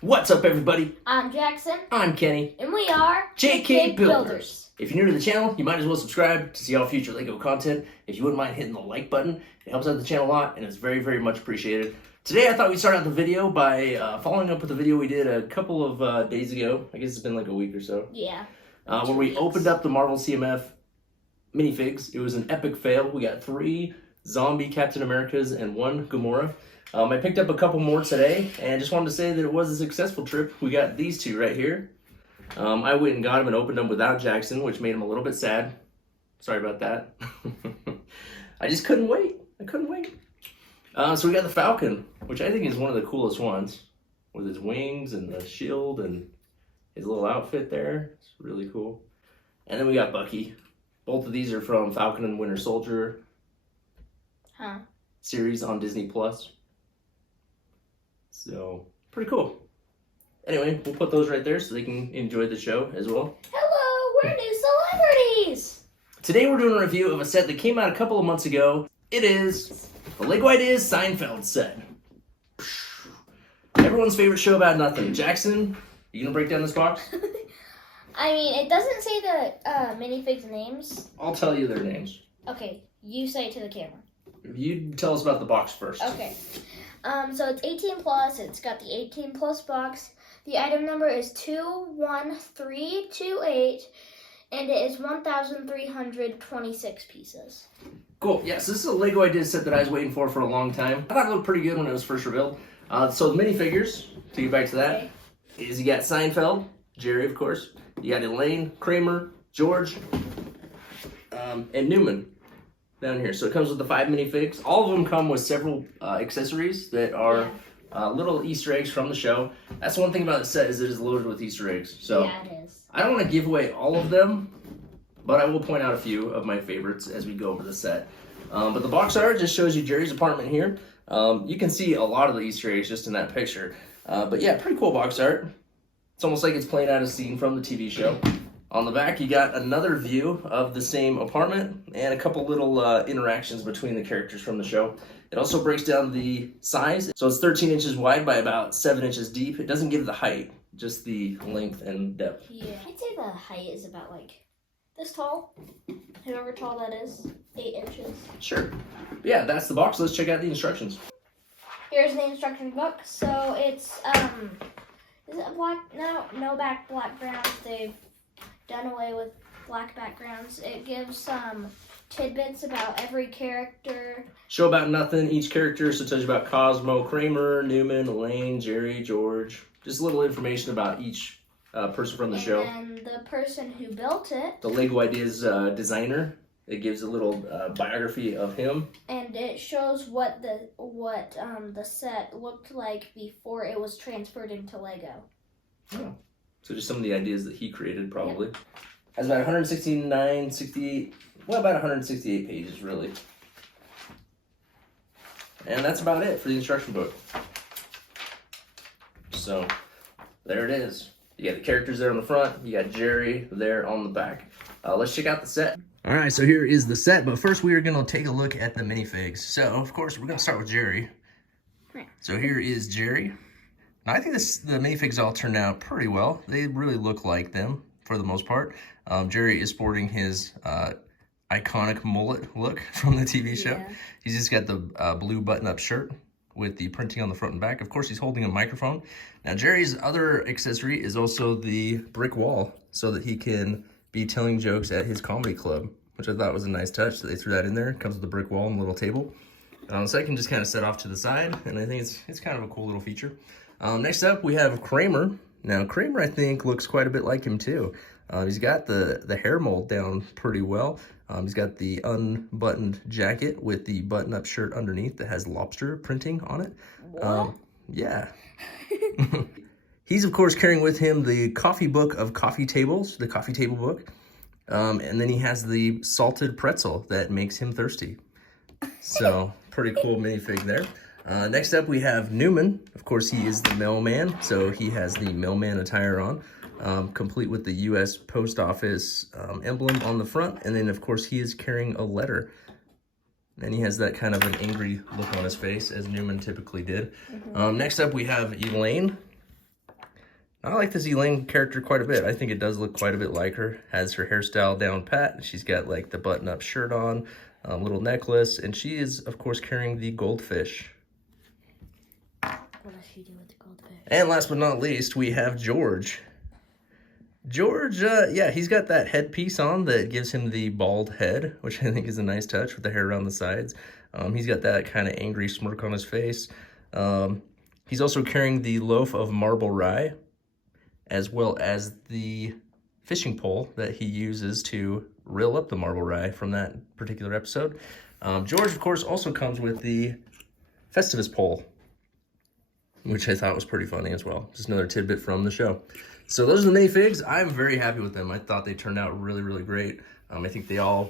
What's up, everybody? I'm Jackson. I'm Kenny. And we are JK Builders. If you're new to the channel, you might as well subscribe to see all future LEGO content. If you wouldn't mind hitting the like button, it helps out the channel a lot, and it's very, very much appreciated. Today, I thought we'd start out the video by following up with a video we did a couple of days ago. I guess it's been like a week or so. Yeah. Where we opened up the Marvel CMF minifigs. It was an epic fail. We got 3 zombie Captain Americas and 1 Gamora. I picked up a couple more today, and just wanted to say that it was a successful trip. We got these 2 right here. I went and got them and opened them without Jackson, which made him a little bit sad. Sorry about that. I just couldn't wait. I couldn't wait. So we got the Falcon, which I think is one of the coolest ones, with his wings and the shield and his little outfit there. It's really cool. And then we got Bucky. Both of these are from Falcon and Winter Soldier series on Disney+. So, pretty cool. Anyway, we'll put those right there so they can enjoy the show as well. Hello, we're new celebrities! Today we're doing a review of a set that came out a couple of months ago. It is the LEGO Ideas Seinfeld set. Everyone's favorite show about nothing. Jackson, you gonna break down this box? I mean, it doesn't say the minifigs names. I'll tell you their names. Okay, you say it to the camera. You tell us about the box first. Okay. So it's 18 plus. It's got the 18 plus box. The item number is 21328, and it is 1,326 pieces. Cool. Yeah, so this is a LEGO Ideas set that I was waiting for a long time. I thought it looked pretty good when it was first revealed. So the minifigures, to get back to that, is you got Seinfeld, Jerry, of course. You got Elaine, Kramer, George, and Newman down here. So it comes with the 5 minifigs. All of them come with several accessories that are little Easter eggs from the show. That's one thing about the set, is it is loaded with Easter eggs. So yeah, it is. I don't want to give away all of them, but I will point out a few of my favorites as we go over the set. But the box art just shows you Jerry's apartment here. You can see a lot of the Easter eggs just in that picture. But yeah, pretty cool box art. It's almost like it's playing out a scene from the TV show. On the back, you got another view of the same apartment and a couple little interactions between the characters from the show. It also breaks down the size. So it's 13 inches wide by about 7 inches deep. It doesn't give the height, just the length and depth. Yeah, I'd say the height is about like this tall. However tall that is, 8 inches. Sure. Yeah, that's the box. Let's check out the instructions. Here's the instruction book. So it's, is it a black? No backgrounds. They've done away with black backgrounds. It gives some tidbits about every character. Show about nothing, each character. So it tells you about Cosmo, Kramer, Newman, Elaine, Jerry, George. Just a little information about each person from the show. And the person who built it. The LEGO Ideas designer. It gives a little biography of him. And it shows what the set looked like before it was transferred into LEGO. Oh. So just some of the ideas that he created, probably. Yep. Has about 168 pages, really. And that's about it for the instruction book. So, there it is. You got the characters there on the front. You got Jerry there on the back. Let's check out the set. All right, so here is the set. But first, we are going to take a look at the minifigs. So, of course, we're going to start with Jerry. So here is Jerry. Now, I think the minifigs all turned out pretty well. They really look like them for the most part. Jerry is sporting his iconic mullet look from the TV show. Yeah. He's just got the blue button-up shirt with the printing on the front and back. Of course, he's holding a microphone. Now, Jerry's other accessory is also the brick wall, so that he can be telling jokes at his comedy club, which I thought was a nice touch. So they threw that in there. It comes with a brick wall and a little table. So I can just kind of set off to the side, and I think it's kind of a cool little feature. Next up, we have Kramer. Now, Kramer, I think, looks quite a bit like him, too. He's got the hair mold down pretty well. He's got the unbuttoned jacket with the button-up shirt underneath that has lobster printing on it. What? Yeah. He's, of course, carrying with him the coffee book of coffee tables, the coffee table book. And then he has the salted pretzel that makes him thirsty. So, pretty cool minifig there. Next up, we have Newman. Of course, he is the mailman, so he has the mailman attire on, complete with the U.S. Post Office emblem on the front. And then, of course, he is carrying a letter. And he has that kind of an angry look on his face, as Newman typically did. Next up, we have Elaine. I like this Elaine character quite a bit. I think it does look quite a bit like her. Has her hairstyle down pat. She's got like the button-up shirt on, little necklace, and she is, of course, carrying the goldfish. What does she do with the goldfish? And last but not least, we have George. George, yeah, he's got that headpiece on that gives him the bald head, which I think is a nice touch with the hair around the sides. He's got that kind of angry smirk on his face. He's also carrying the loaf of marble rye, as well as the fishing pole that he uses to reel up the marble rye from that particular episode. George, of course, also comes with the Festivus pole, which I thought was pretty funny as well. Just another tidbit from the show. So those are the minifigs. I'm very happy with them. I thought they turned out really, really great. I think they all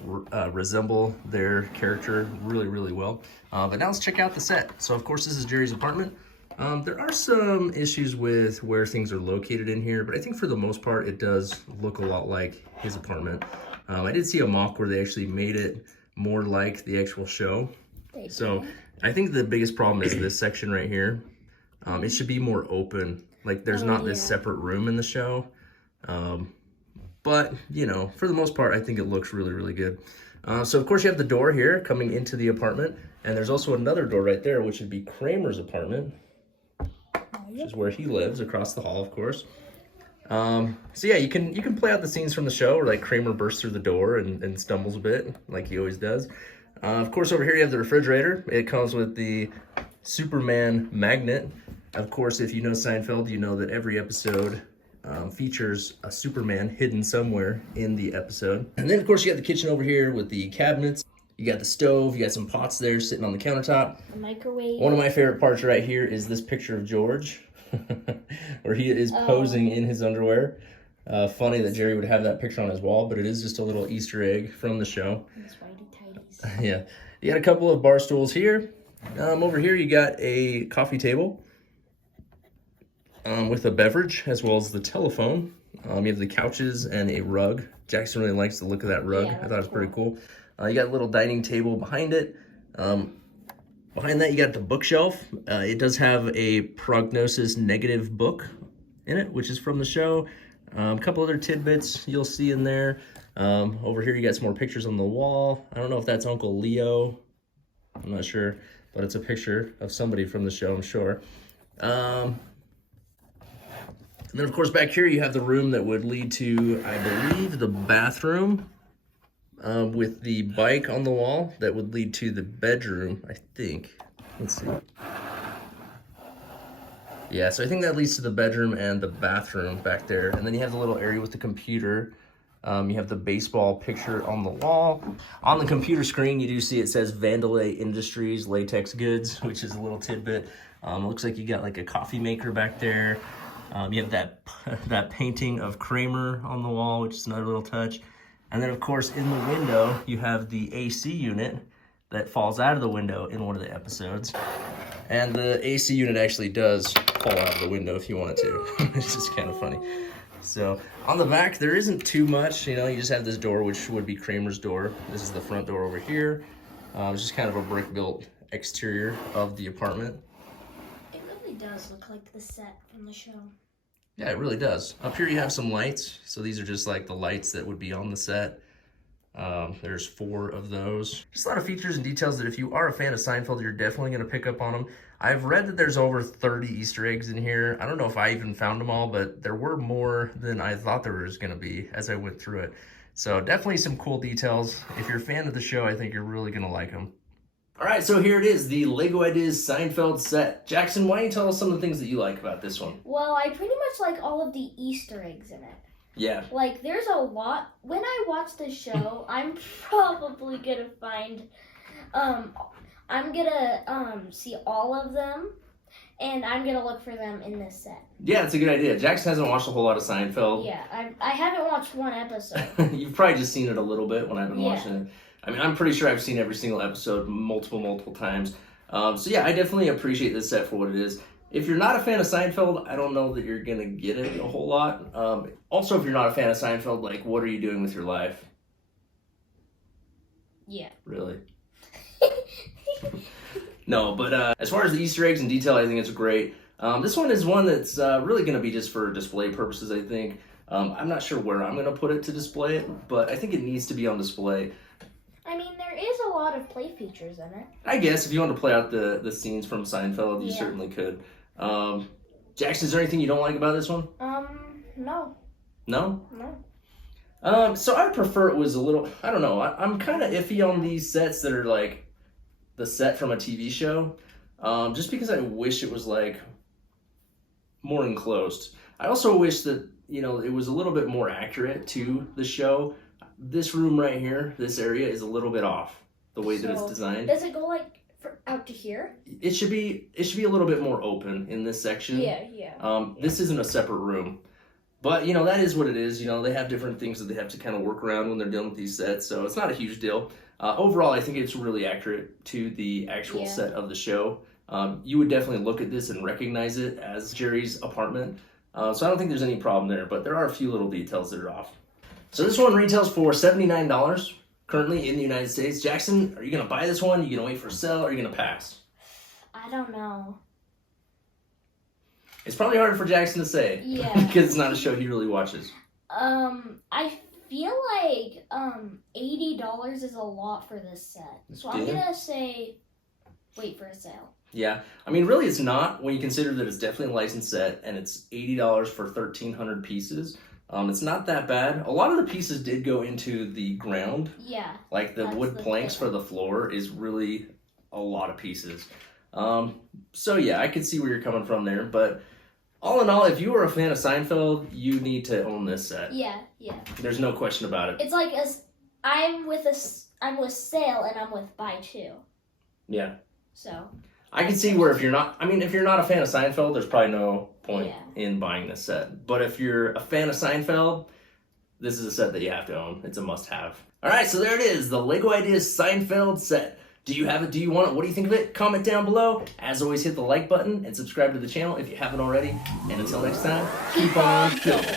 resemble their character really, really well. But now let's check out the set. So of course, this is Jerry's apartment. There are some issues with where things are located in here, but I think for the most part, it does look a lot like his apartment. I did see a mock where they actually made it more like the actual show. So I think the biggest problem is this section right here. It should be more open. Like there's not this separate room in the show. But, you know, for the most part, I think it looks really, really good. So, of course, you have the door here coming into the apartment. And there's also another door right there, which would be Kramer's apartment, which is where he lives, across the hall, of course. So, yeah, you can play out the scenes from the show where, like, Kramer bursts through the door and stumbles a bit, like he always does. Of course, over here you have the refrigerator. It comes with the Superman magnet. Of course, if you know Seinfeld, you know that every episode features a Superman hidden somewhere in the episode. And then, of course, you got the kitchen over here with the cabinets. You got the stove. You got some pots there sitting on the countertop. The microwave. One of my favorite parts right here is this picture of George, where he is posing in his underwear. Funny that Jerry would have that picture on his wall, but it is just a little Easter egg from the show. His whitey tighties. Yeah. You got a couple of bar stools here. Over here, you got a coffee table. With a beverage, as well as the telephone. You have the couches and a rug. Jackson really likes the look of that rug. Yeah, I thought it was pretty cool. You got a little dining table behind it. Behind that, you got the bookshelf. It does have a prognosis negative book in it, which is from the show. A couple other tidbits you'll see in there. Over here, you got some more pictures on the wall. I don't know if that's Uncle Leo. I'm not sure, but it's a picture of somebody from the show, I'm sure. And then, of course, back here you have the room that would lead to, I believe, the bathroom with the bike on the wall that would lead to the bedroom, I think. Let's see. Yeah, so I think that leads to the bedroom and the bathroom back there. And then you have the little area with the computer. You have the baseball picture on the wall. On the computer screen, you do see it says Vandalay Industries Latex Goods, which is a little tidbit. It looks like you got like a coffee maker back there. You have that painting of Kramer on the wall, which is another little touch. And then, of course, in the window, you have the AC unit that falls out of the window in one of the episodes. And the AC unit actually does fall out of the window if you want it to. It's just kind of funny. So on the back, there isn't too much. You know, you just have this door, which would be Kramer's door. This is the front door over here. It's just kind of a brick-built exterior of the apartment. It really does look like the set from the show. Yeah, it really does. Up here you have some lights. So these are just like the lights that would be on the set. There's 4 of those. Just a lot of features and details that if you are a fan of Seinfeld, you're definitely going to pick up on them. I've read that there's over 30 Easter eggs in here. I don't know if I even found them all, but there were more than I thought there was going to be as I went through it. So definitely some cool details. If you're a fan of the show, I think you're really going to like them. All right, so here it is, the Lego Ideas Seinfeld set. Jackson, why don't you tell us some of the things that you like about this one? Well, I pretty much like all of the Easter eggs in it. Yeah. Like, there's a lot. When I watch this show, I'm probably gonna find, I'm gonna see all of them, and I'm gonna look for them in this set. Yeah, it's a good idea. Jackson hasn't watched a whole lot of Seinfeld. Yeah, I haven't watched one episode. You've probably just seen it a little bit when I've been watching it. I mean, I'm pretty sure I've seen every single episode multiple times. So yeah, I definitely appreciate this set for what it is. If you're not a fan of Seinfeld, I don't know that you're going to get it a whole lot. Also, if you're not a fan of Seinfeld, like, what are you doing with your life? Yeah. Really? No, but as far as the Easter eggs and detail, I think it's great. This one is one that's really going to be just for display purposes, I think. I'm not sure where I'm going to put it to display it, but I think it needs to be on display. I mean, there is a lot of play features in it. I guess if you want to play out the scenes from Seinfeld, you Yeah. certainly could. Jackson, is there anything you don't like about this one? No. No? No. So I prefer it was a little, I don't know, I'm kind of iffy on these sets that are like the set from a TV show, just because I wish it was like more enclosed. I also wish that, you know, it was a little bit more accurate to the show. This room right here, this area is a little bit off the way that it's So, designed. Does it go like out to here? It should be a little bit more open in this section. Yeah. This isn't a separate room. But, you know, that is what it is. You know, they have different things that they have to kind of work around when they're dealing with these sets, so it's not a huge deal. Overall, I think it's really accurate to the actual Yeah. set of the show. You would definitely look at this and recognize it as Jerry's apartment. So I don't think there's any problem there, but there are a few little details that are off. So this one retails for $79 currently in the United States. Jackson, are you going to buy this one? Are you going to wait for a sale? Or are you going to pass? I don't know. It's probably hard for Jackson to say. Yeah. Because it's not a show he really watches. I feel like $80 is a lot for this set. So I'm Yeah. gonna say wait for a sale. Yeah, I mean, really, it's not when you consider that it's definitely a licensed set and it's $80 for 1,300 pieces. It's not that bad. A lot of the pieces did go into the ground, Yeah. like the That's wood the planks thing. for the floor is really a lot of pieces. So yeah, I could see where you're coming from there, but all in all, if you are a fan of Seinfeld, you need to own this set. Yeah. There's no question about it. It's like I'm with sale and I'm with buy two. Yeah. So I can see where if you're not a fan of Seinfeld, there's probably no point Yeah. in buying this set. But if you're a fan of Seinfeld, this is a set that you have to own. It's a must-have. All right, so there it is, the Lego Ideas Seinfeld set. Do you have it? Do you want it? What do you think of it? Comment down below. As always, hit the like button and subscribe to the channel if you haven't already. And until next time, keep on building.